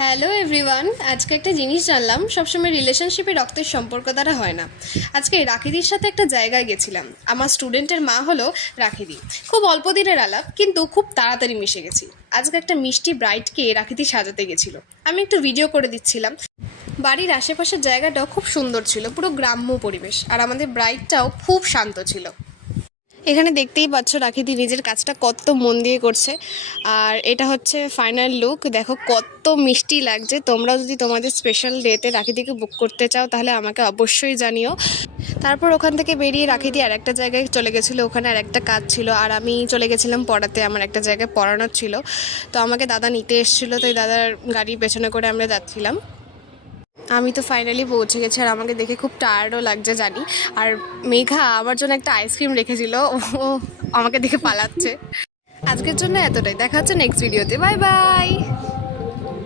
Hello everyone, আজকে একটা জিনিস জানলাম, সবসময় রিলেশনশিপে রক্তের সম্পর্ক দ্বারা হয় না। আজকে রাখিদির সাথে একটা জায়গায় গেছিলাম। আমার স্টুডেন্টের মা হলো রাখিদি। খুব অল্প দিনের আলাপ, কিন্তু খুব তাড়াতাড়ি মিশে গেছি। আজকে একটা মিষ্টি ব্রাইডকে রাখিদি সাজাতে গেছিল। আমি একটু ভিডিও করে দিচ্ছিলাম। বাড়ির আশেপাশের জায়গাটাও খুব সুন্দর ছিল, পুরো গ্রাম্য পরিবেশ, আর আমাদের ব্রাইডটাও খুব শান্ত ছিল। এখানে দেখতেই পাচ্ছ রাখিদি নিজের কাজটা কত মন দিয়ে করছে। আর এটা হচ্ছে ফাইনাল লুক, দেখো কত মিষ্টি লাগছে। তোমরাও যদি তোমাদের স্পেশাল ডেতে রাখিদিকে বুক করতে চাও তাহলে আমাকে অবশ্যই জানিও। তারপর ওখান থেকে বেরিয়ে রাখিদি আর একটা জায়গায় চলে গেছিলো, ওখানে আর একটা কাজ ছিল, আর আমি চলে গেছিলাম পড়াতে। আমার একটা জায়গায় পড়ানোর ছিল, তো আমাকে দাদা নিতে এসেছিলো, তো দাদার গাড়ির পেছনে করে আমরা যাচ্ছিলাম। আমি তো ফাইনালি পৌঁছে গেছি, আর আমাকে দেখে খুব টায়ার্ডও লাগছে জানি। আর মেঘা আমার জন্য একটা আইসক্রিম রেখেছিল, ও আমাকে দেখে পালাচ্ছে। আজকের জন্য এতটাই, দেখা হচ্ছে নেক্সট ভিডিওতে। Bye bye.